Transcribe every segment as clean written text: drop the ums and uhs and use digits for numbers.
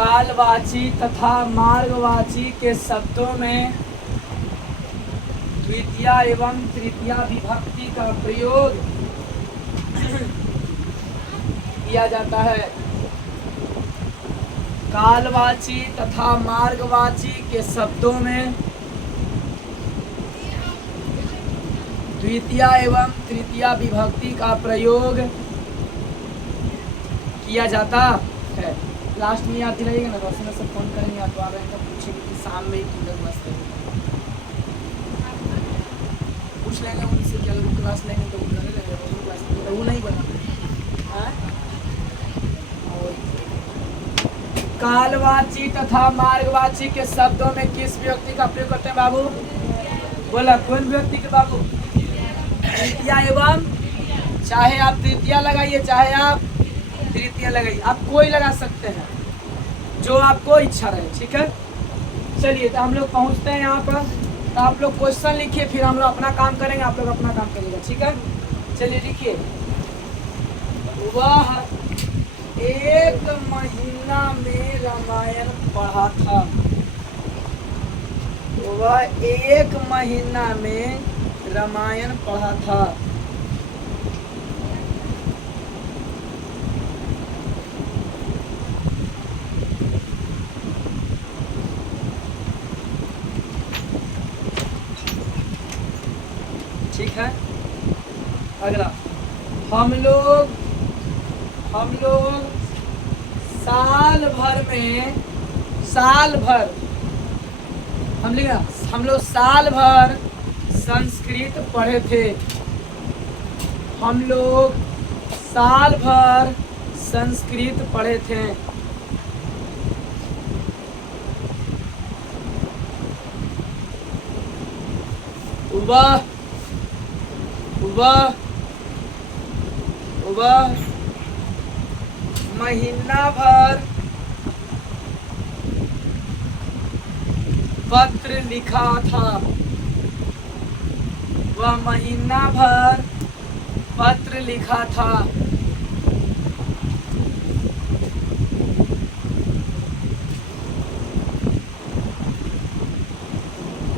कालवाची तथा मार्गवाची के शब्दों में द्वितीया एवं तृतीया विभक्ति का प्रयोग किया जाता है। कालवाची तथा मार्गवाची के शब्दों में द्वितीया एवं तृतीया विभक्ति का प्रयोग किया जाता है। लास्ट में याद दिलाइएगा ना, रोशना से फोन करेंगे या तो आ रहे हैं तो पूछेंगे कि शाम में ही तुम लोग मस्त है, पूछ लेंगे उनसे क्या लोग क्लास लेंगे तो वो करने लगे, वो नहीं बना। कालवाची तथा मार्गवाची के शब्दों में किस व्यक्ति का प्रयोग करते हैं बाबू? बोला कौन व्यक्ति के बाबू? तृतीया एवं, चाहे आप तृतीया लगाइए चाहे आप तृतीया लगाइए, आप कोई लगा सकते हैं जो आपको इच्छा रहे। ठीक है, चलिए तो हम लोग पहुंचते हैं यहाँ पर। तो आप लोग क्वेश्चन लिखिए, फिर हम लोग अपना काम करेंगे, आप लोग अपना काम करिएगा। ठीक है, चलिए लिखिए। वह एक महीना में रामायण पढ़ा था। वह एक महीना में रामायण पढ़ा था। ठीक है, अगला हम लोग साल भर हम लोग साल भर संस्कृत पढ़े थे। हम लोग साल भर संस्कृत पढ़े थे। वह महीना भर पत्र लिखा था। वह महीना भर पत्र लिखा था।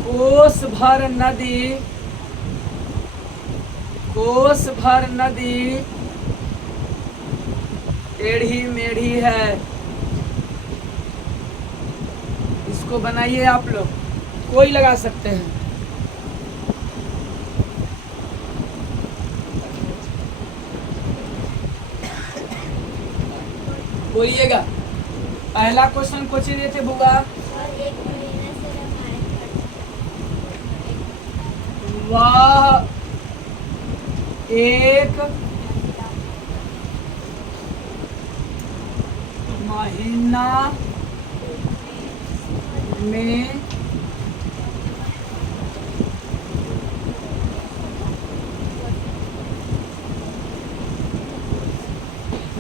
कोस भर नदी टेढ़ी मेढ़ी है। इसको बनाइए, आप लोग कोई लगा सकते हैं। बोलिएगा। पहला क्वेश्चन कोची दिए थे बुआ? वह एक महीना में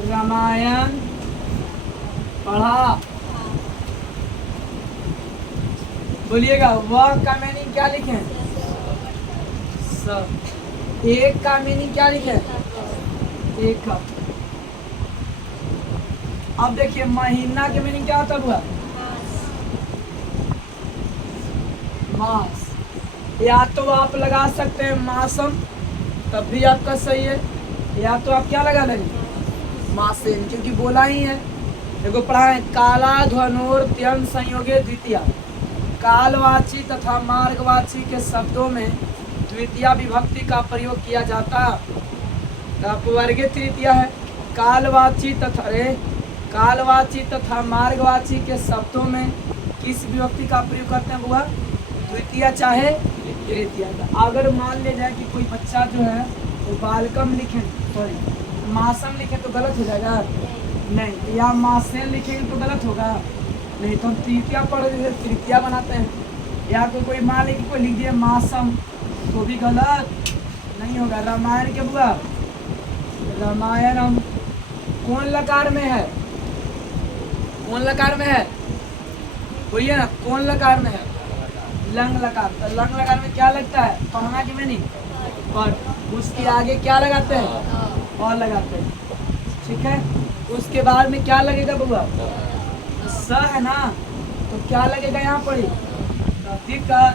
रामायण पढ़ा। बोलिएगा, वह का मीनिंग क्या लिखे? सब। एक का मीनिंग क्या लिखे? एक का। अब देखिए महीना के मीनिंग क्या होता हुआ? मास। या तो आप लगा सकते हैं मासम, तब भी आपका सही है, या तो आप क्या लगा लेंगे? मासेन, क्योंकि बोला ही है। देखो पढ़ा है, काला ध्वनोर त्यन संयोगे द्वितीया। कालवाची तथा मार्गवाची के शब्दों में द्वितीया विभक्ति का प्रयोग किया जाता। तो वर्गे तृतीया है। कालवाची तथा मार्गवाची के शब्दों में किस विभक्ति का प्रयोग करते हैं बुआ? द्वितीया चाहे तृतीया का। अगर मान ले जाए कि कोई बच्चा जो है वो बालकम लिखे, सॉरी मासम लिखे तो गलत हो जाएगा? नहीं। या मासेन लिखेंगे तो गलत होगा? नहीं। तो हम तृतीया पढ़ तृतीया बनाते हैं। या तो कोई मान ले कि कोई लिख दिया मासम तो भी गलत नहीं होगा। रामायण के बुआ, रामायणम कौन लकार में है? कौन लकार में है? बोलिए ना, कौन लकार में है? लंग लकार। तो लंग लकार में क्या लगता है? पढ़ना की मीनिंग पर। उसके आगे क्या लगाते हैं? और लगाते हैं। ठीक है, उसके बाद में क्या लगेगा बुआ? स है ना, तो क्या लगेगा यहाँ पर? दिक्कत।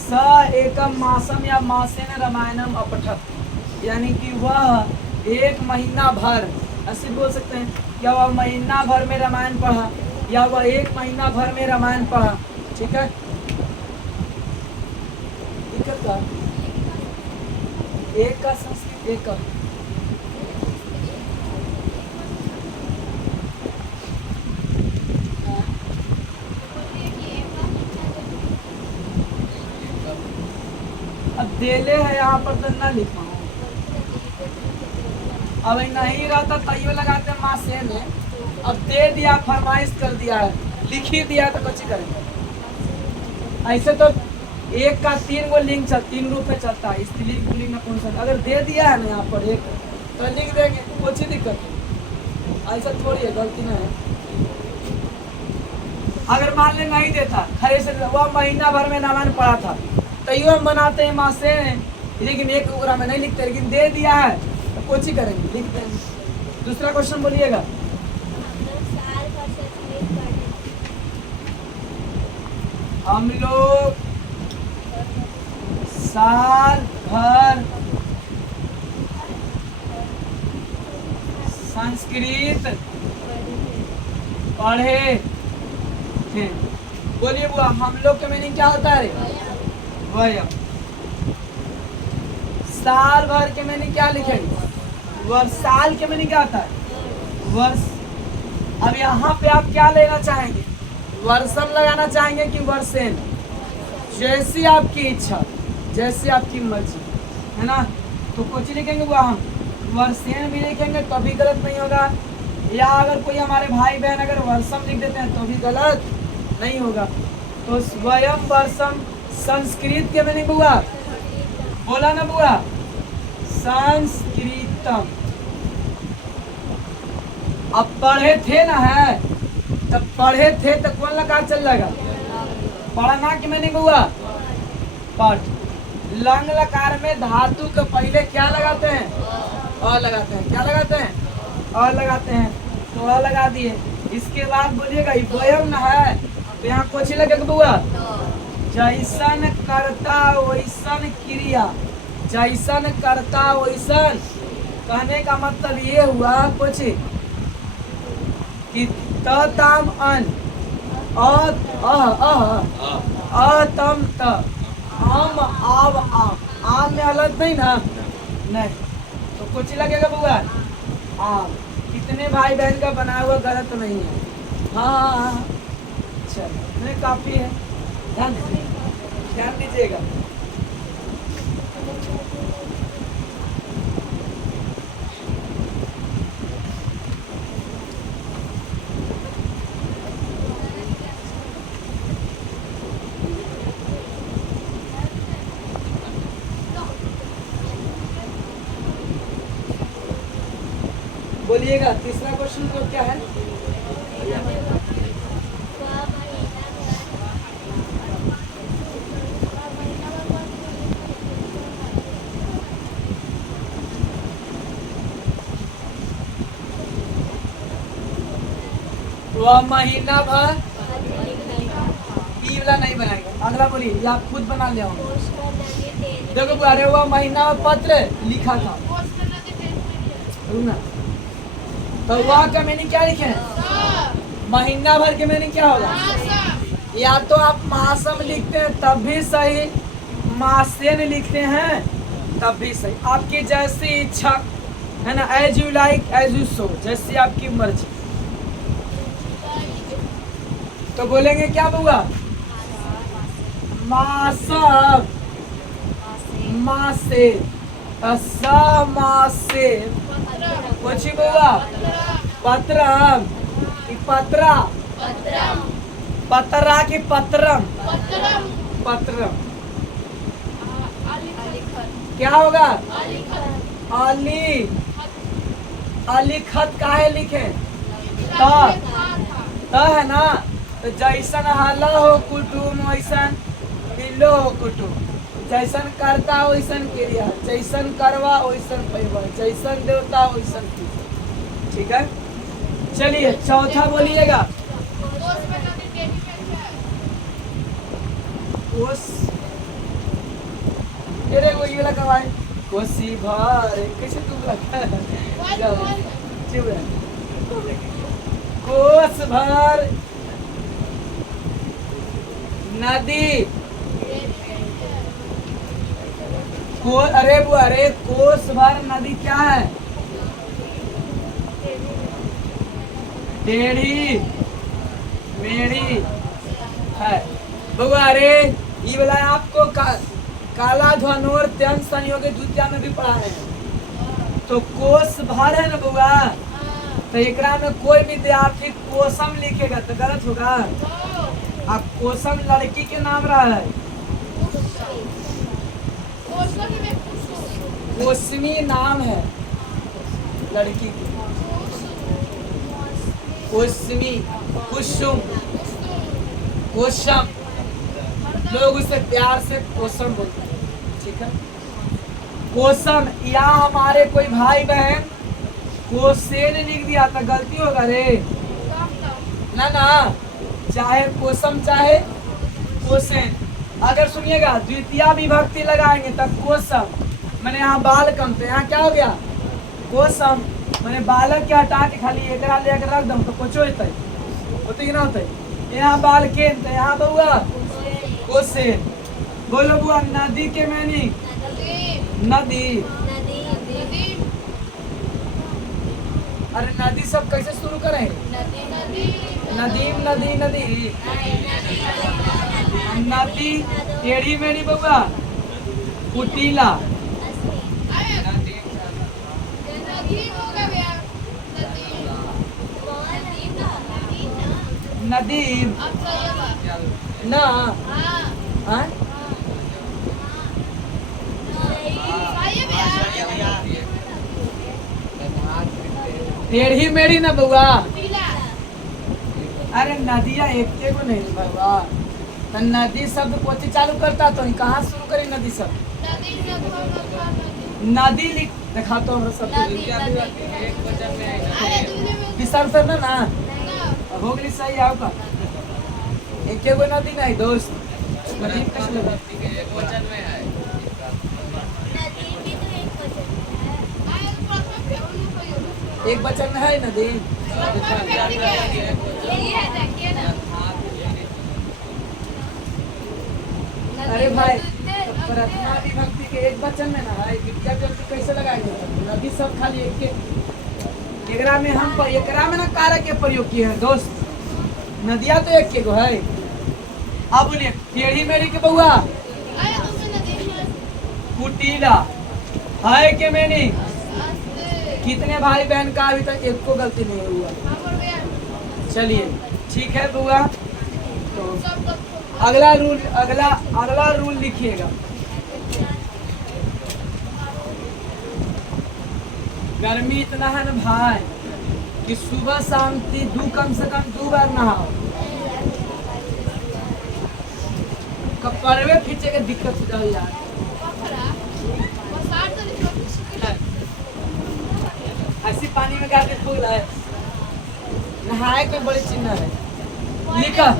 स एकम मासम या मासेन रामायणम अपठत, यानी कि वह एक महीना भर, ऐसे बोल सकते हैं, या वह महीना भर में रामायण पढ़ा, या वह एक महीना भर में रामायण पढ़ा। ठीक है, दिक्कत का एक का संस्कृत एक का अब देले है यहाँ पर तो ना लिखा हूँ। अब नहीं रहता तैयो लगाते माँ से ने, अब दे दिया, फरमाइश कर दिया है, लिख ही दिया तो कुछ करेंगे। ऐसे तो एक का 3 गो लिंक चल, 3 रूप में चलता है, स्त्रीलिंग पुल्लिंग नपुंसक। अगर दे दिया है ना यहाँ पर एक, तो लिख देंगे, कुछ ही दिक्कत नहीं। ऐसा थोड़ी है, गलती नहीं है। अगर मान ले नहीं देता, खरे से वह महीना भर में रामायण पढ़ा था, तैयो हम बनाते हैं माँ से, लेकिन एक ओकरा में नहीं लिखते, लेकिन दे दिया है तो कुछ ही करेंगे, लिख देंगे। दूसरा क्वेश्चन बोलिएगा। हम लोग साल भर संस्कृत पढ़े थे। बोलिए बुआ, हम लोग के मीनिंग क्या होता है? वयम। साल भर के मीनिंग क्या लिखेंगे? वर्ष। साल के मीनिंग क्या होता है? वर्ष। अब यहाँ पे आप क्या लेना चाहेंगे? वर्षम लगाना चाहेंगे कि वर्षेन? जैसी आपकी इच्छा, जैसी आपकी मर्जी, है ना। तो कुछ लिखेंगे वो हम, वर्षेन भी लिखेंगे तो भी गलत नहीं होगा, या अगर कोई हमारे भाई बहन अगर वर्षम लिख देते हैं तो भी गलत नहीं होगा। तो स्वयं वर्षम संस्कृत के मीनिंग हुआ, बोला ना बुआ, संस्कृतम। अब पढ़े थे ना है, तब पढ़े थे तो कौन लगा चल जाएगा? पढ़ना के मीनिंग हुआ पाठ। लंग लकार में धातु के पहले क्या लगाते हैं? अ लगाते हैं। क्या लगाते हैं? अ लगाते हैं, तो अ लगा दिए। इसके बाद बोलिएगा वयम न है, तो यहाँ कुछ लगेगा बुआ? जैसन करता वैसन क्रिया, जैसन करता वैसन। कहने का मतलब ये हुआ कुछ कि ताम अन, तम त, आम आव आम में अलग नहीं ना, नहीं, तो कुछ लगेगा बुआ आम। कितने भाई बहन का बना हुआ गलत नहीं है। हाँ चलिए, काफी है, ध्यान दीजिएगा। बोलिएगा तीसरा क्वेश्चन तो क्या है? वह महीना भर, ई वाला नहीं बनाएगा, अगला बोलिए, या आप खुद बना ले आओ। देखो अरे वह महीना पत्र लिखा था ना, तो वह का मीनिंग क्या लिखे? महीना भर के मीनिंग क्या होगा? या तो आप मासम लिखते हैं तब भी सही, मासेन लिखते हैं तब भी सही, आपकी जैसी इच्छा है ना। As you like as you so, जैसी आपकी मर्जी। तो बोलेंगे क्या हुआ? मासम, मासे, मासे, कुछ हुआ पत्रम की पत्रा, पतरा की पत्रम, पत्रम। क्या होगा? अली, अलिखत काहे लिखे? त है ना, तो जैसन हल हो कुटुम वैसन मिलो हो कुटुम, जैसन करता वैसन क्रिया, जैसन करवा वैसन पैवा, जैसन देवता वैसन। ठीक है, चलिए चौथा बोलिएगा। कोस, अरे वो ये वाला करवाए, कोसी भर कैसे तुम लगा चुप रह। कोस भर नदी, को अरे वो अरे कोस भर नदी क्या है? टेढ़ी मेढ़ी है बउआ। अरे ये वाला आपको काला ध्वनोर त्यंत संयोग द्वितीया में भी पढ़ा है। तो कोस भर है ना बउआ, तो एकरा में कोई विद्यार्थी कोसम लिखेगा तो गलत होगा। अब कोसम लड़की के नाम रहा है, कोसमी नाम है लड़की की, कोसमी, कुसुम, कोशम, लोग उसे प्यार से कोसम बोलते हैं, ठीक है। कोसम, या हमारे कोई भाई बहन कोसेन लिख दिया तो गलती होगा रे ना ना, चाहे कोसम चाहे कोसेन। अगर सुनिएगा द्वितीया विभक्ति लगाएंगे तब कोसम, मैंने यहाँ बालकम, तो यहाँ क्या हो गया कोसम, मैंने बालक के हटा के खाली एकरा ले रख दम तो कोचो होते कि ना होते। यहाँ बालकेन, तो यहाँ बउआ कोसेन। बोलो बुआ नदी के मैनी नदी। अरे नदी सब कैसे शुरू करें? नदीम नदी नदी नदी, टेढ़ी मेढ़ी बउआ कुटीला, नदीम ना हाँ? टेढ़ी मेढ़ी ना बउआ। अरे नदिया एक को नहीं बउआ, तो नदी शब्द पोथी चालू करता तो कहाँ शुरू करी नदी शब्द? नदी लिख देखा तो हमरा सब विसर्जन सर ना हो गई सही आओ का एक को नदी नहीं दोस्त, नदी कैसे लगा? एक वचन में है, एक वचन में है नदी। अरे भाई प्रथमा विभक्ति के एक वचन में ना है, विद्या विभक्ति कैसे लगाएंगे? नदी सब खाली एक के एकरा में हम एकरा में ना कारक के प्रयोग किए हैं दोस्त, नदिया तो एक के गो है। अब बोलिए टेढ़ी मेढ़ी के बउआ कुटीला है के मैंने, कितने भाई बहन का अभी तक एक को गलती नहीं हुआ। चलिए ठीक है बुआ, तो अगला रूल लिखिएगा। गर्मी इतना है ना भाई कि सुबह शाम कम से कम 2 बार नहाओ, कपड़े खींचे के दिक्कत हो जाए यार। ऐसी पानी में गाड़ के फूल है, नहाए कोई बड़ी चिन्ह है लिखा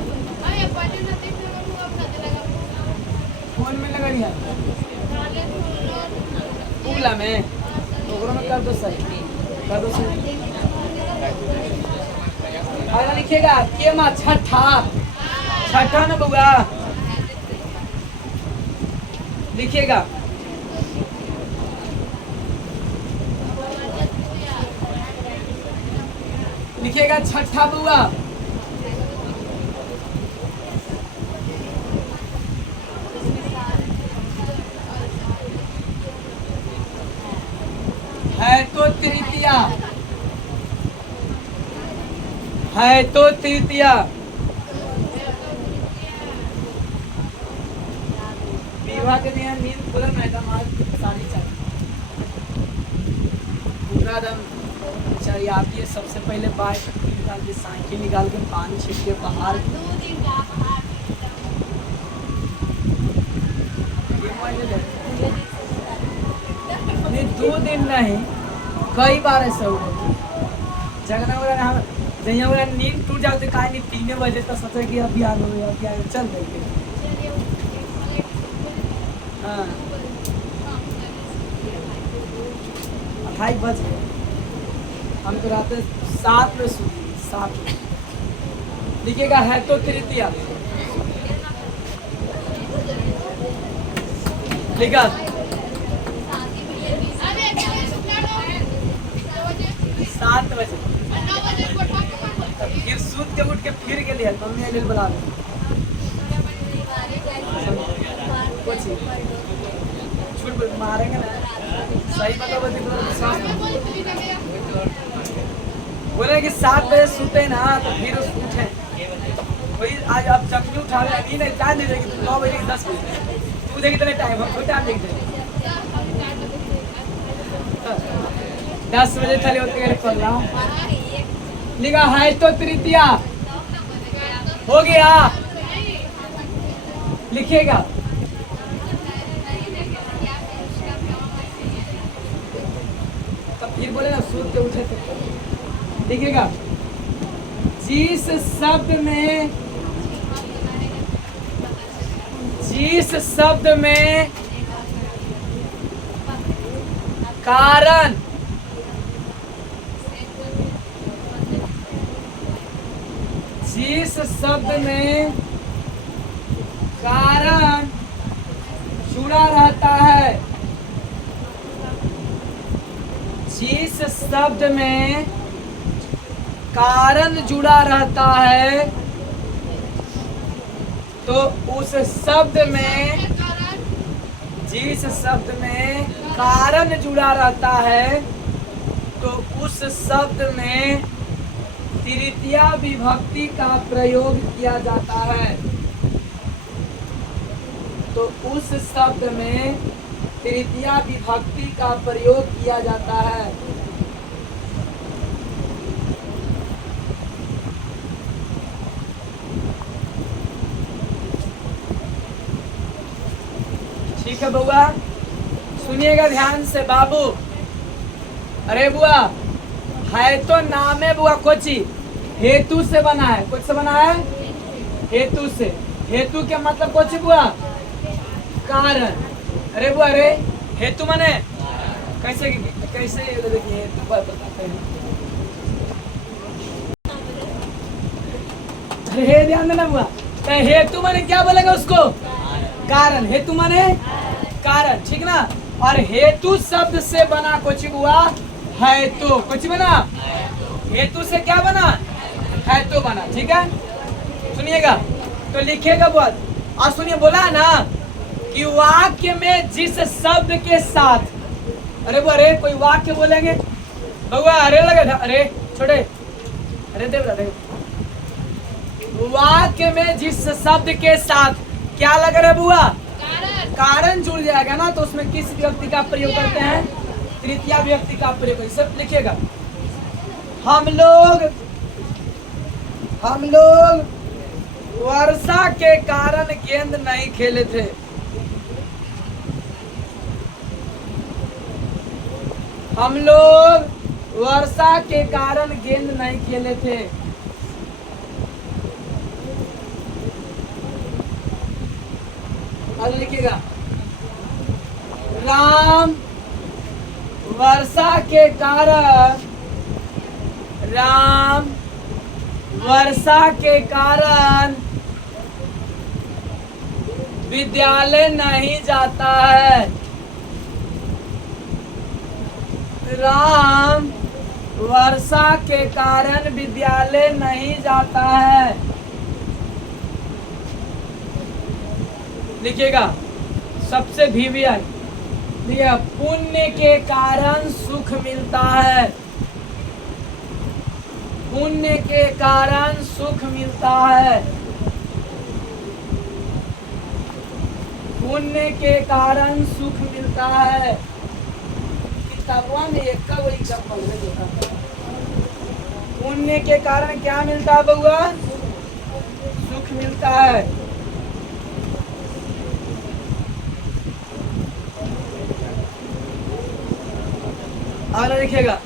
फोन में लगा दिया फूला में, ओकरो में कर दो सही, कर दो सही। अगला लिखिएगा के माँ छठा, छठा ना बउआ लिखिएगा। लिखिएगा छठा बुआ। है तो तृतीया, है तो तृतीया। विवाह के लिए नींद खुला मैडम आज सारी चाहिए पूरा दम चाहिए। आप ये सबसे पहले बाइक निकाल के साइकिल निकाल के पानी छिट के बाहर, नहीं 2 दिन नहीं कई बार ऐसा हुआ। जगना हम जहिया वाला नींद टूट जाते काहे नहीं 3 बजे तो सोचे कि अब बिहान हो गया बिहान चल देंगे। हाँ 2:30 बज गए, हम तो रात 7 में सोते 7 में। लिखिएगा है तो तृतीया, लिखा 7 बजे। फिर सूत के उठ के फिर के लिए मम्मी अनिल बुला दे कुछ छूट मारेंगे ना, सही बताओ विश्वास बोले कि 7 बजे सोते ना तो फिर उठे वही। आज आप जखनी उठा रहे नहीं टाइम दे देगी 9 बजे 10 बजे तू देखी तेरे टाइम हम टाइम देख दे 10 बजे चले होते गए पढ़ रहा हूँ। लिखा है तो तृतीया हो गया, लिखिएगा तब फिर बोले ना सूत के उठे तो लिखिएगा जिस शब्द में कारण जिस शब्द में कारण जुड़ा रहता है, जिस शब्द में कारण जुड़ा रहता है तो उस शब्द में जिस शब्द में कारण जुड़ा रहता है तो उस शब्द में तृतीया विभक्ति का प्रयोग किया जाता है। तो उस शब्द में तृतीया विभक्ति का प्रयोग किया जाता है। ठीक है बुआ, सुनिएगा ध्यान से बाबू। अरे बुआ है तो नाम है बुआ कोची हेतु से बना है, कुछ से बना है हेतु से। हेतु के मतलब कोची बुआ कारण। अरे बुआ अरे हेतु माने कैसे कैसे देखिए हेतु बताते हैं। अरे ध्यान देना बुआ, तो हेतु माने क्या बोलेगा उसको कारण। हेतु माने कारण, ठीक ना। और हेतु शब्द से बना कुछ बुआ है तो कुछ बना हेतु से क्या बना है तो बना, ठीक है। सुनिएगा तो लिखेगा बुआ। और सुनिए बोला ना कि वाक्य में जिस शब्द के साथ, अरे बुआ अरे कोई वाक्य बोलेंगे बउआ अरे लगा था अरे छोटे अरे देव देव वाक्य में जिस शब्द के साथ क्या लग रहा है बुआ कारण जुड़ जाएगा ना तो उसमें किस व्यक्ति का प्रयोग करते हैं तृतीया व्यक्ति का प्रयोग। सब लिखिएगा हम लोग वर्षा के कारण गेंद नहीं खेले थे। हम लोग वर्षा के कारण गेंद नहीं खेले थे। और लिखिएगा राम वर्षा के कारण विद्यालय नहीं जाता है। राम वर्षा के कारण विद्यालय नहीं जाता है। लिखिएगा सबसे भीविया पुण्य के कारण सुख मिलता है। पुण्य के कारण सुख मिलता है। पुण्य के कारण सुख मिलता है। किताबों में एक का वही एग्जाम्पल है। पुण्य के कारण क्या मिलता है बउआ सुख मिलता है। और लिखिएगा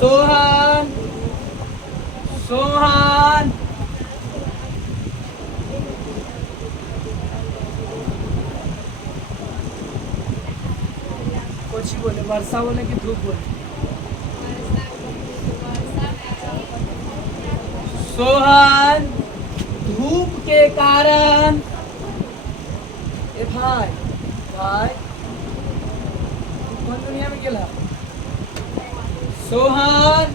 सोहन सोहन कुछ ही बोले, वर्षा बोले कि धूप बोले? सोहन धूप के कारण, ए भाई भाई कौन दुनिया में गेला? सोहन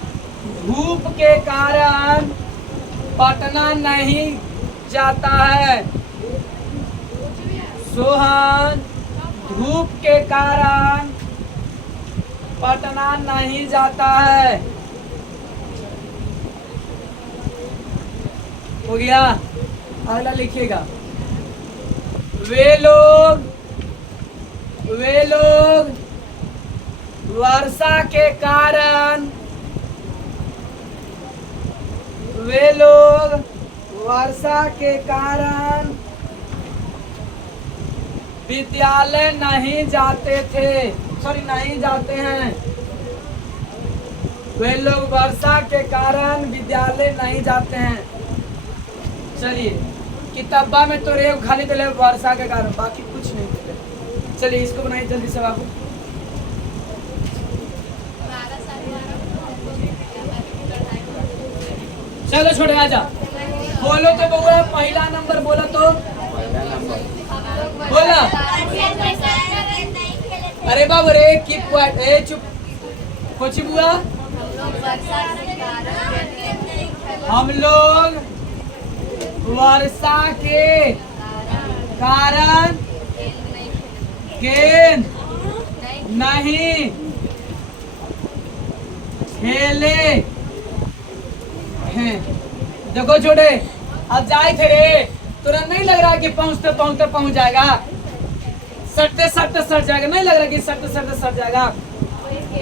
धूप के कारण पटना नहीं जाता है। सोहन धूप के कारण पटना नहीं जाता है। हो गया? अगला लिखिएगा। वे लोग वर्षा के कारण, वे लोग वर्षा के कारण विद्यालय नहीं जाते थे, नहीं जाते हैं। वे लोग वर्षा के कारण विद्यालय नहीं जाते हैं। चलिए, किताबा में तो रेव खाली दिले वर्षा के कारण, बाकी कुछ नहीं दिले। चलिए इसको बनाइए जल्दी से बाबू। चलो छोटे आजा, बोलो तो बउआ, पहला नंबर बोला तो बोला। अरे बाबू रे कीप क्वाइट, ए चुप। कुछ बुआ, हम लोग वर्षा के कारण गेंद नहीं खेले हैं। देखो छोटे, अब जाए थे रे, तुरंत नहीं लग रहा कि पहुंचते पहुंचते पहुंच जाएगा, सटते सटते सट जाएगा। नहीं लग रहा कि सटते सटते सट जाएगा।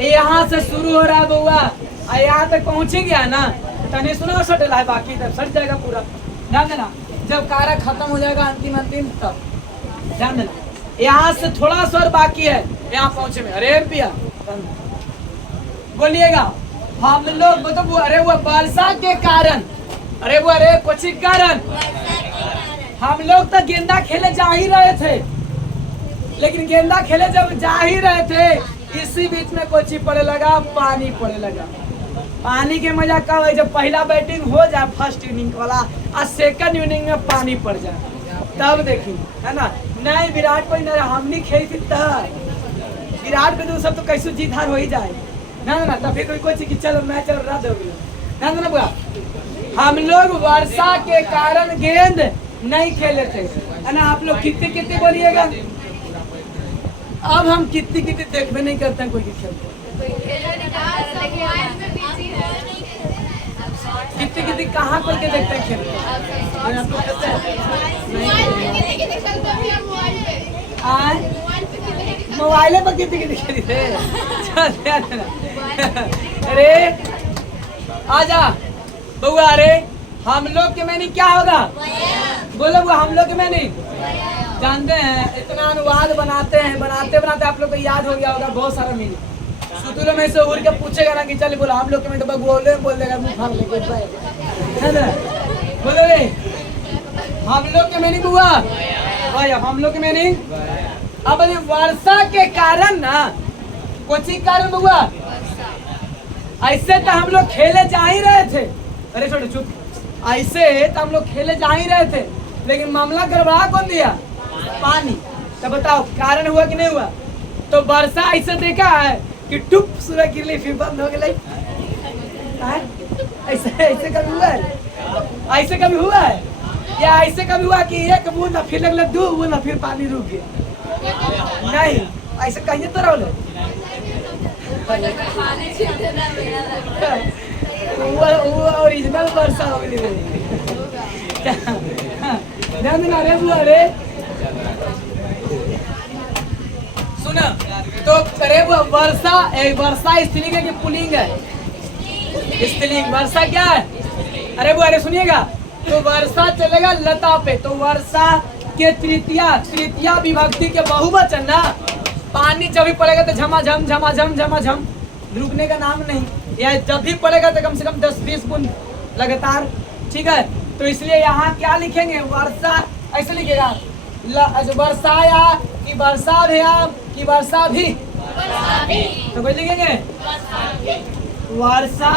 यहाँ से शुरू हो रहा है बउआ, और यहाँ तक पहुंच ही गया ना, तने सुना सटेला है, बाकी तब सट जाएगा पूरा। ध्यान देना, जब कार्य खत्म हो जाएगा अंतिम तब ध्यान देना। यहाँ से थोड़ा सा और बाकी है यहाँ पहुंचे में। अरे पिया बोलिएगा, हम लोग मतलब अरे वो वर्षा के कारण, अरे वो अरे कुछ कारण हम लोग तो गेंदा खेले जा ही रहे थे, लेकिन गेंदा खेले जब जा ही रहे थे, इसी बीच में कोची पड़े लगा, पानी पड़े लगा। पानी के मजा कब है? जब पहला बैटिंग हो जाए फर्स्ट इनिंग वाला, और सेकंड इनिंग में पानी पड़ जाए, तब देखी है ना। नहीं विराट कोहली नहीं, हम नहीं खेली थी तब। विराट को सब तो कैसे जीत हार हो ही जाए ना ना, तब फिर कोई चीज चलो मैच और रद्द हो गया ना बुआ। हम लोग वर्षा के कारण गेंद नहीं खेले थे, है ना। आप लोग कितने कितने बोलिएगा। अब हम कितनी कितनी देखते नहीं करते हैं कोई खेलते, कितनी कितनी कहाँ करके देखते हैं खेलते। मोबाइल पर कितनी कितनी खेली थे। अरे आजा बउआ, अरे हम लोग के मैंने क्या होगा बोलो बुआ, हम लोग के मैंने जानते हैं। इतना अनुवाद बनाते हैं, बनाते बनाते आप लोग को याद हो गया होगा बहुत सारा मीनिंग। सुतुलो में से उड़ के पूछेगा ना कि चल बोला हम लोग के में, तो बोले बोल देगा मुंह फाड़ लेके बोलो रे हम लोग के में नहीं बुआ भाई, हम लोग के में नहीं। अब वर्षा के कारण ना, कुछ ही कारण बुआ, ऐसे तो हम लोग खेले जा ही रहे थे। अरे छोटे चुप, ऐसे तो हम लोग खेले जा ही रहे थे, लेकिन मामला गड़बड़ा कौन दिया? पानी। तो बताओ कारण हुआ कि नहीं हुआ? तो वर्षा ऐसे देखा है कि टुप सूरज गिरली फिर बंद हो गई। ऐसे ऐसे कभी हुआ है? ऐसे कभी हुआ है? या ऐसे कभी हुआ कि एक बूंद फिर लगल दो बूंद फिर पानी रुक गया? नहीं, ऐसे कहिए तो रहो। वो ओरिजिनल वर्षा हो गई। ध्यान देना रे बुआ रे। सुना तो अरे वर्षा, एक वर्षा स्त्रीलिंग है कि पुल्लिंग है? स्त्रीलिंग। वर्षा क्या है? अरे बुआ अरे सुनिएगा, तो वर्षा चलेगा लता पे, तो वर्षा के तृतीया विभक्ति के बहुवचन ना, पानी जब भी पड़ेगा तो झमाझम झमाझम झमाझम रुकने का नाम नहीं, या जब भी पढ़ेगा तो कम से कम 10-20 बूंद लगातार, ठीक है। तो इसलिए यहाँ क्या लिखेंगे, वर्षा ऐसे लिखेगा, वर्षाया कि वर्षा भया कि वर्षा भी, तो कोई लिखेंगे वर्षा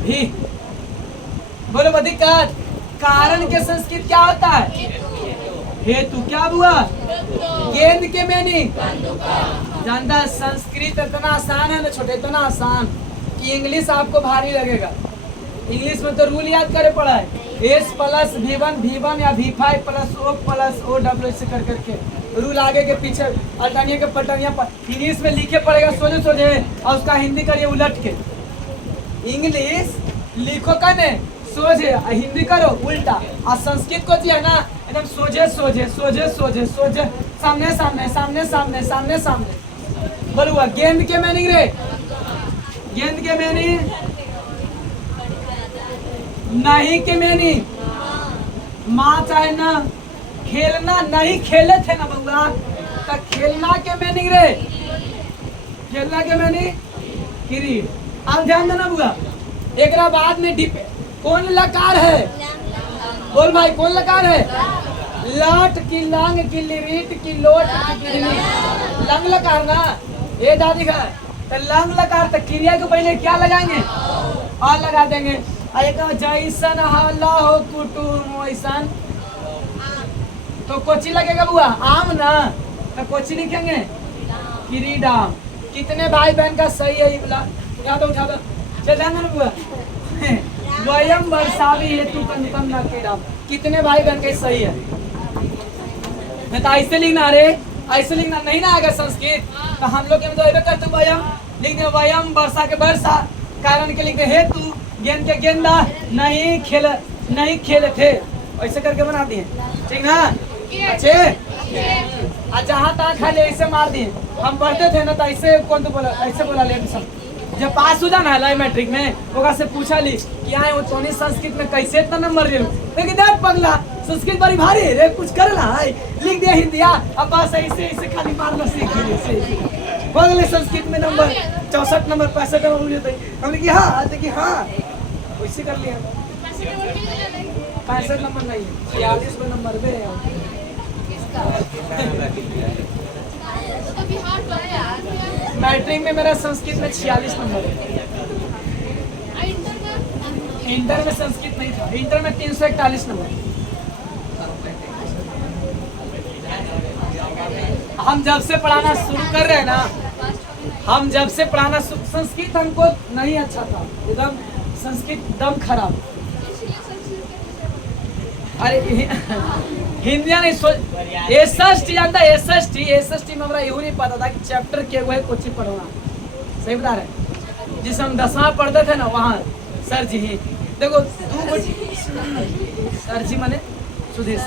भी। बोलो दिक्कत। कारण के संस्कृत क्या होता है, हेतु। क्या हुआ, गेंद के मैंने जानता है। संस्कृत इतना आसान है ना छोटे, इतना आसान कि इंग्लिश आपको भारी लगेगा। इंग्लिश में तो रूल याद करे पड़ा है, S + V1 या V5 + O ऐसे कर करके रूल आगे के पीछे अल्टरनिया के पलटनिया पर इंग्लिश में लिखे पड़ेगा सोझे सोझे, और उसका हिंदी करिए उलट के। इंग्लिश लिखो कने सोझे, हिंदी करो उल्टा, और संस्कृत को है ना एकदम सोझे सोझे सोझे सोझे सोझे, सामने सामने सामने सामने सामने सामने। बोलूँगा गेंद के मैनिंग रे, गेंद के मैनिंग नहीं के मैनिंग, माँ चाहे ना खेलना, नहीं खेले थे ना बउआ, तो खेलना के मैनिंग रे, खेलना के मैनिंग क्रीड। अब ध्यान देना बुआ, एक बाद में कौन लकार है, बोल भाई कौन लकार है, लाट की लांग की लिरीट की लोट की गिरनी, लंग लकार ना, ये दादी का तो लंग लकार, तो क्रिया के पहले क्या लगाएंगे, और लगा देंगे। जैसन हल्ला हो कुटुम वैसन, तो कोची लगेगा बुआ, आम ना, तो कोची लिखेंगे किरीडाम। कितने भाई बहन का सही है, उठा दो चल ध्यान देना बुआ। वयम वर्षावी हेतु कंकम न कीड़ा, कितने भाई बहन का सही है। मैं तो ऐसे लिखना, अरे ऐसे लिखना नहीं ना आएगा संस्कृत, तो हम लोग करते वयम लिख दे, वयम वर्षा के वर्षा, कारण के लिख दे हेतु, गेंद के गेंदा, नहीं खेले थे, ऐसे करके बना दिए, ठीक ना अच्छे। जहाँ तहाँ खाली ऐसे मार दिए। हम पढ़ते थे ना तो ऐसे कौन तो बोला, ऐसे बोला ले सब। जब पास हो जाना है मैट्रिक में, ओकरा से पूछा ली कि आए वो तोनी संस्कृत में कैसे इतना नंबर ले, लेकिन देख पगला संस्कृत बड़ी भारी रे, कुछ करना है, लिख दिया हिंदिया, अब बस ऐसे ऐसे खाली मारना सीख लिए। बोले संस्कृत में नंबर 64 नंबर 65 नंबर मुझे हमने कि हाँ, देखिए हाँ वैसे कर लिया। 65 नंबर नहीं, 46 नंबर पे मैट्रिक में मेरा संस्कृत में 46 नंबर है। इंटर में संस्कृत नहीं था, इंटर में 341 नंबर। हम जब से पढ़ाना शुरू कर रहे हैं ना, हम जब से पढ़ाना संस्कृत हमको नहीं अच्छा था, एकदम संस्कृत दम खराब। अरे हिंदिया नहीं सोच, एसएसटी जानता है, एसएसटी में हमारा यू नहीं पता था कि चैप्टर के हुए कुछ ही पढ़ना, सही बता रहे। जिस हम 10वां पढ़ते थे ना, वहाँ सर जी ही देखो सर जी मने सुधीर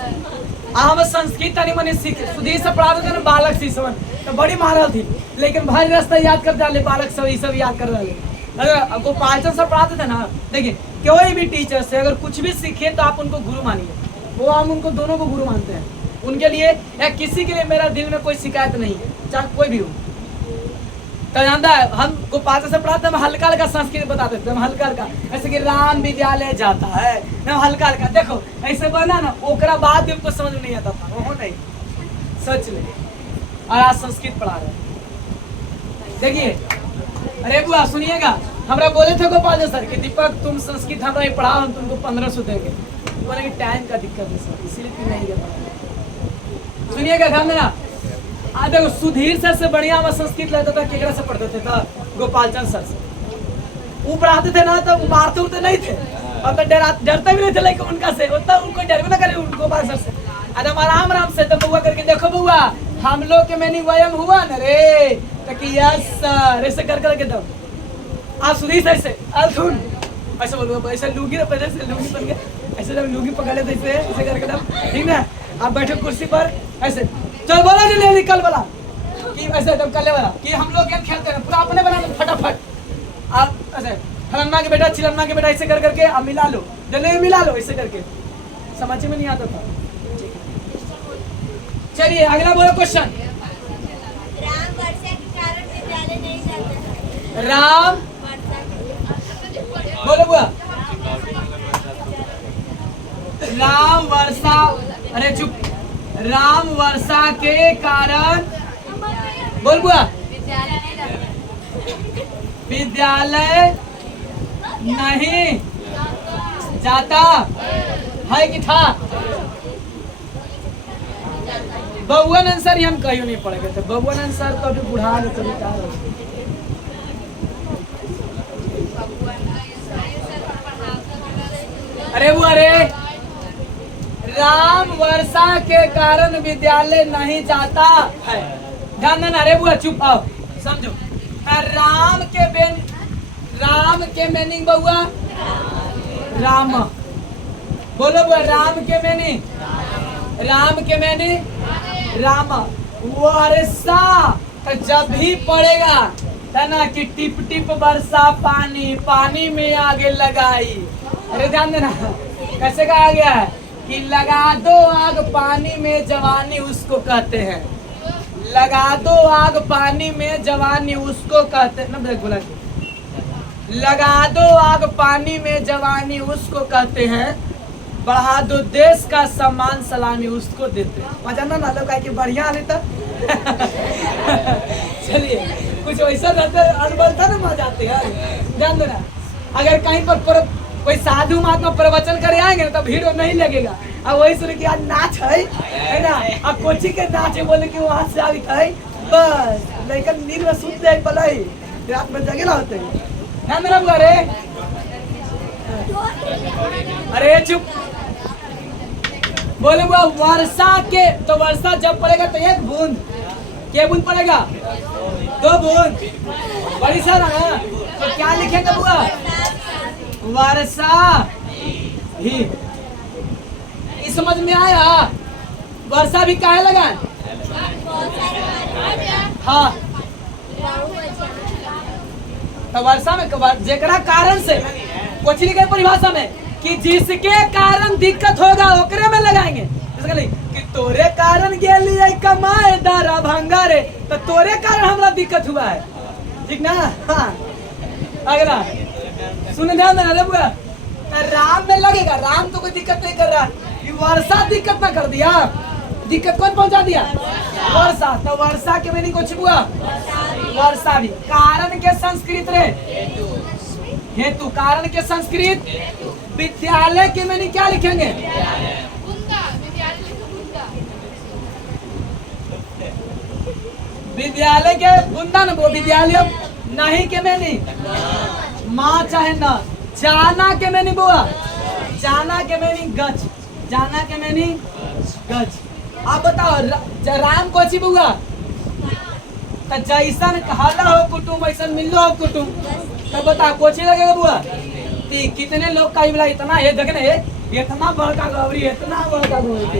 हम संस्कृत नहीं मने सीखे, सुधीर से पढ़ाते थे ना बालक सी समझ, तो बड़ी महारत थी, लेकिन भारी रास्ता याद कर डाले, बालक सब ये सब याद कर डाले। अगर गोपालचंद से पढ़ाते थे ना, देखिए कोई भी टीचर से अगर कुछ भी सीखे तो आप उनको गुरु मानिए, वो हम उनको दोनों को गुरु मानते हैं। उनके लिए या किसी के लिए मेरा दिल में कोई शिकायत नहीं है, चाहे कोई भी हो। तो जानता है हम गोपाल से पढ़ाते हम हल्का हल्का संस्कृत बताते थे, हम हल्का हल्का, ऐसे कि राम विद्यालय जाता है ना, हल्का हल्का देखो ऐसे बना ना, ओकरा बाद भी हमको समझ में नहीं आता था, वो नहीं सच में। और आज संस्कृत पढ़ा रहे हैं, देखिए। अरे बुआ सुनिएगा, हमरा बोले थे गोपाल सर कि दीपक तुम संस्कृत हमारा पढ़ाओ, हम तुमको 1500 देंगे। बोले कि टाइम का दिक्कत है सर, इसीलिए नहीं दे। सुनिएगा ध्यान देना, आज देखो सुधीर सर से बढ़िया हम संस्कृत लेता था, केकरा से पढ़ते थे था गोपालचंद सर से। वो पढ़ाते थे ना तो मारते उठते नहीं थे, और तो डरते भी नहीं थे, लेकिन उनका से उतना उनको डर भी ना करे गोपाल सर से। आज हम आराम आराम से तो बुआ करके देखो बुआ, हम लोग के मैंने व्यायाम हुआ न रे, तो कि यस सर ऐसे कर करके दो। आप सुधीर सर से अल्थुन ऐसे बोलो, ऐसे लूंगी ना पहले से लूंगी बन गया, ऐसे जब लूंगी पकड़ लेते ऐसे करके दो, ठीक ना। आप बैठो कुर्सी पर ऐसे, चल बोला नहीं निकल बोला कि ऐसे जब कल वाला कि हम लोग गेम खेलते हैं पूरा अपने बना लो फटाफट। आप ऐसे फलन्ना के बेटा चिलन्ना के बेटा ऐसे कर करके आप मिला लो, जल्दी मिला लो, ऐसे करके समझ में नहीं आता था। चलिए अगला बोलो क्वेश्चन। राम वर्षा के कारण विद्यालय नहीं जाते। राम, बोलो बुआ, राम वर्षा, अरे चुप, राम वर्षा के कारण, बोल बुआ, विद्यालय नहीं जाता है कि था। बउअन आंसर हम कहियो नहीं पढ़े थे, बउअन आंसर तो अभी बुढ़ा गए तो अरे वो, अरे राम वर्षा के कारण विद्यालय नहीं जाता है। ध्यान देना, अरे बुआ चुप आओ, समझो। राम के मीनिंग बउआ, राम, बोलो बुआ, राम के मीनिंग, राम के मीनिंग राम। वर्षा जब भी पड़ेगा है ना कि टिप टिप वर्षा पानी, पानी में आगे लगाई। अरे ध्यान देना, कैसे कहा गया है कि लगा दो आग पानी में जवानी उसको कहते हैं। लगा दो आग पानी में जवानी उसको कहते हैं ना, बोला लगा दो आग पानी में जवानी उसको कहते हैं, बढ़ा दो देश का सम्मान सलामी उसको देते हैं। मजा ना लोग कि बढ़िया नहीं था। चलिए कुछ वैसा रहता है, अनबल था ना, मजा आते हैं। ध्यान देना, अगर कहीं पर कोई साधु महात्मा प्रवचन करे आएंगे ना तो भीड़ नहीं लगेगा। अब वही सुने कि आज नाच है ना, अब कोची के नाच है, बोले कि वहां से आगे है, बस लेकिन नींद में सुत जाए पलाई, रात में जगे ना होते। ध्यान देना बुआ, अरे चुप, बोले बुआ वर्षा के, तो वर्षा जब पड़ेगा तो एक बूंद, क्या बूंद पड़ेगा, 2 बूंद, बड़ी सारा है, तो क्या लिखेंगे बुआ, वर्षा ही। इस समझ में आया, वर्षा भी काहे लगा, हाँ, तो वर्षा में जेकरा कारण से कुछ लिखे परिभाषा में कि जिसके कारण दिक्कत होगा ओकरे में लगाएंगे। कि तोरे कारण गेलिए कमाए दारा भंगारे, तो तोरे कारण हमरा दिक्कत हुआ है, ठीक ना। हाँ अगला सुन, ध्यान देना रे बुआ, राम में लगेगा, राम तो कोई दिक्कत नहीं कर रहा, वर्षा दिक्कत ना कर दिया, दिक्कत कौन पहुंचा दिया, वर्षा। तो वर्षा के मैंने कुछ हुआ, वर्षा भी कारण के संस्कृत रे, हेतु, कारण के संस्कृत। विद्यालय के मैंने क्या लिखेंगे, विद्यालय के बुंदा न, वो विद्यालय नहीं के मैंने माँ चाहे न। जाना के मैंने बुआ, जाना के मैंने गज, जाना के मैंने गज। आप बताओ राम को अच्छी बुआ, तो जैसन कहला हो कुटुम वैसन मिलो हो कुटुम, तो बता कोची लगेगा बुआ। कितने लोग का बोला, इतना है देखने है, इतना बड़का गौरी, इतना बड़का गौरी।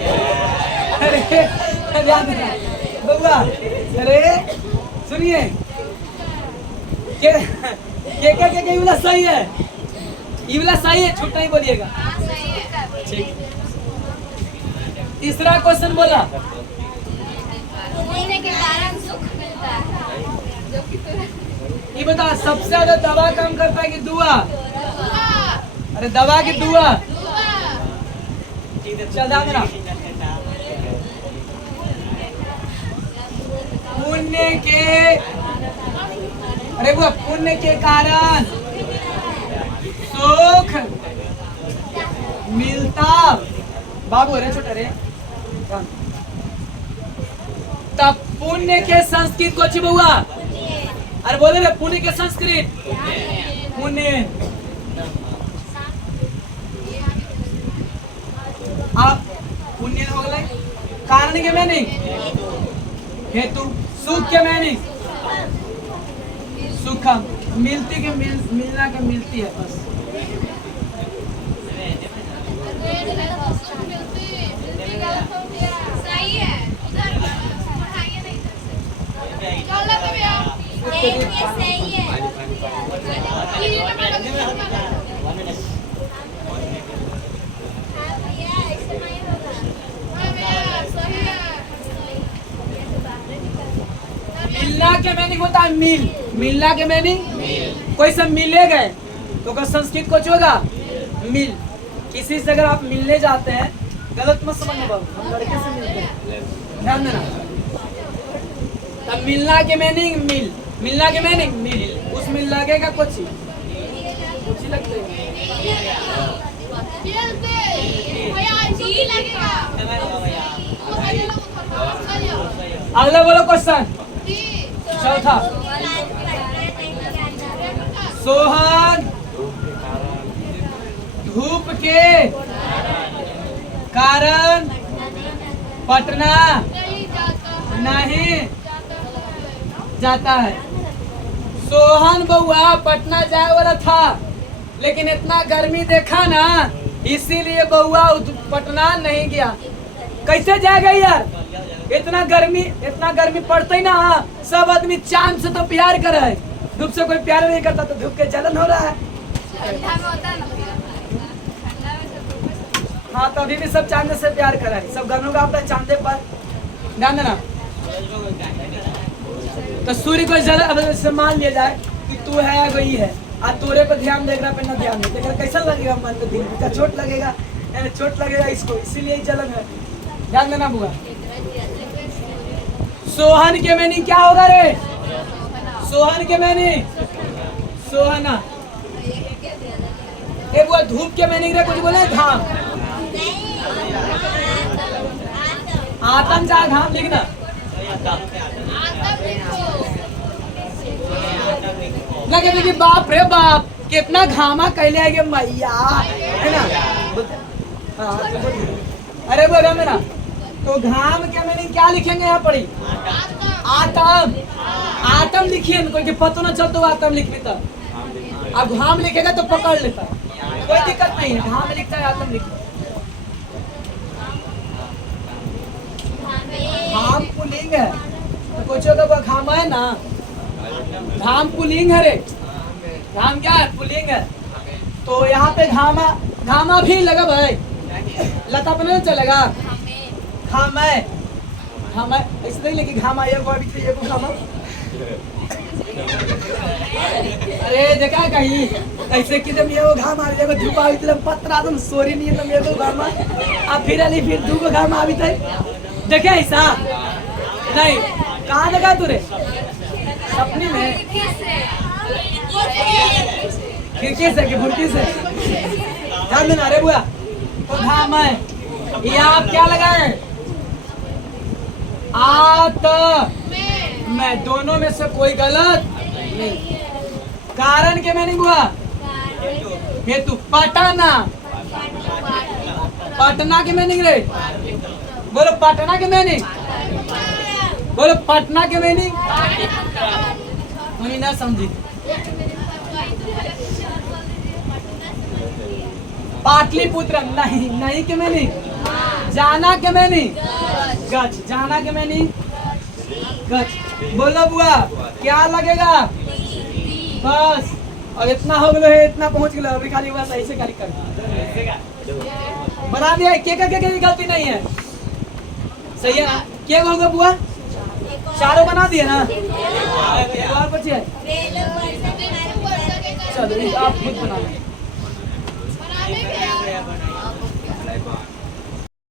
अरे बुआ, अरे सुनिए, के बोला सही है, ये वाला सही है, झूठ नहीं बोलिएगा। ठीक, तीसरा क्वेश्चन बोला, ये बता सबसे ज्यादा दवा काम करता है कि दुआ, अरे दवा की दुआ, चल ध्यान देना। पुण्य के, अरे वो पुण्य के कारण सुख मिलता, बाबू अरे छोटा रे, तब पुण्य के संस्कृत को छिबुआ, अरे बोले रे पुण्य के संस्कृत, पुण्य। आप पुण्य हो गए, कारण के मीनिंग हेतु, सुख के मीनिंग सुखम, मिलती के मिलना के मिलती है बस। सही है, उधर पढ़ाइए नहीं सही है। मिलना के मीनिंग होता है मिल, मिलना के मीनिंग कोई सब मिले गए तो का संस्कृत कुछ होगा मिल। किसी से अगर आप मिलने जाते हैं, गलत मत समझना बाबू, हम लड़के से मिलते हैं, ध्यान देना। तब मिलना के मीनिंग मिल, मिलना के मीनिंग मिल, उस मिल लगेगा कुछ ही लगते हैं। अगला बोलो क्वेश्चन चौथा। सोहन धूप के कारण पटना नहीं जाता है। सोहन बउआ पटना जाए वाला था, लेकिन इतना गर्मी देखा ना, इसीलिए बउआ पटना नहीं गया। कैसे जाएगा यार, इतना गर्मी पड़ता ही ना। सब आदमी चांद से तो प्यार करे है, धूप से कोई प्यार नहीं करता, तो धूप के जलन हो रहा है। हाँ, तो अभी भी सब चांद से प्यार करे है, सब गर्मी का अपना चांदे पर ध्यान देना। तो सूर्य को जल मान लिया जाए कि तू है वही है, और तोरे पे ध्यान देगा पे ना ध्यान नहीं देगा, कैसा लगेगा मन को, दिल का चोट लगेगा इसको, इसीलिए जलन है। ध्यान देना बुआ। सोहन के मीनिंग क्या होगा रे? सोहन के मीनिंग सोहना। एक वो धूप के मीनिंग रे कुछ बोले घाम, आतम जा घाम लिखना। लगे कि बाप रे बाप कितना घामा कहले आएगे मैया, है ना? हाँ, अरे बोलो मेरा, तो घाम के मीनिंग क्या लिखेंगे यहाँ पढ़ी? आतम। आतम लिखिए, कोई के पता ना चलता तो आतम लिख लेता। अब घाम लिखेगा तो पकड़ लेता, कोई दिक्कत नहीं है। घाम लिखता है, आतम लिखता है। घाम पुलिंग है तो कुछ होगा, घाम है ना, घाम पुलिंग है रे। घाम क्या है? पुलिंग है। तो यहाँ पे घामा भी लगा भाई, लता पे नहीं चलेगा। घाम है ऐसे नहीं, लेकिन घामा ये घामा। अरे देखा कहीं ऐसे कि जब ये वो घाम आ गया, धूप आ गई, पत्रा तुम सोरी नहीं है, मेरे को घामा अब फिर दू को घाम आ भी थे। देखे ऐसा नहीं, कहाँ लगा तुरे? सपनी में, खिड़की से कि भुड़की से? ध्यान देना रे बुआ। तो घाम है, ये आप क्या लगाए? आत मैं, दोनों में से कोई गलत नहीं। कारण के मीनिंग हुआ हेतु। पटना, पटना के मीनिंग रे बोलो, पटना के मीनिंग बोलो, पटना के मीनिंग ना समझी। पाटलिपुत्र नहीं के मीनिंग जाना के मीनिंग गच, जाना के मीनिंग गच। बोलो बुआ क्या लगेगा? बस अब इतना हो गया है, इतना पहुंच गया, अभी खाली बस ऐसे खाली कर बना दिया। के गलती नहीं है, सही है ना? क्या होगा बुआ? चारों बना दिए ना? और कुछ है? चलो आप खुद बना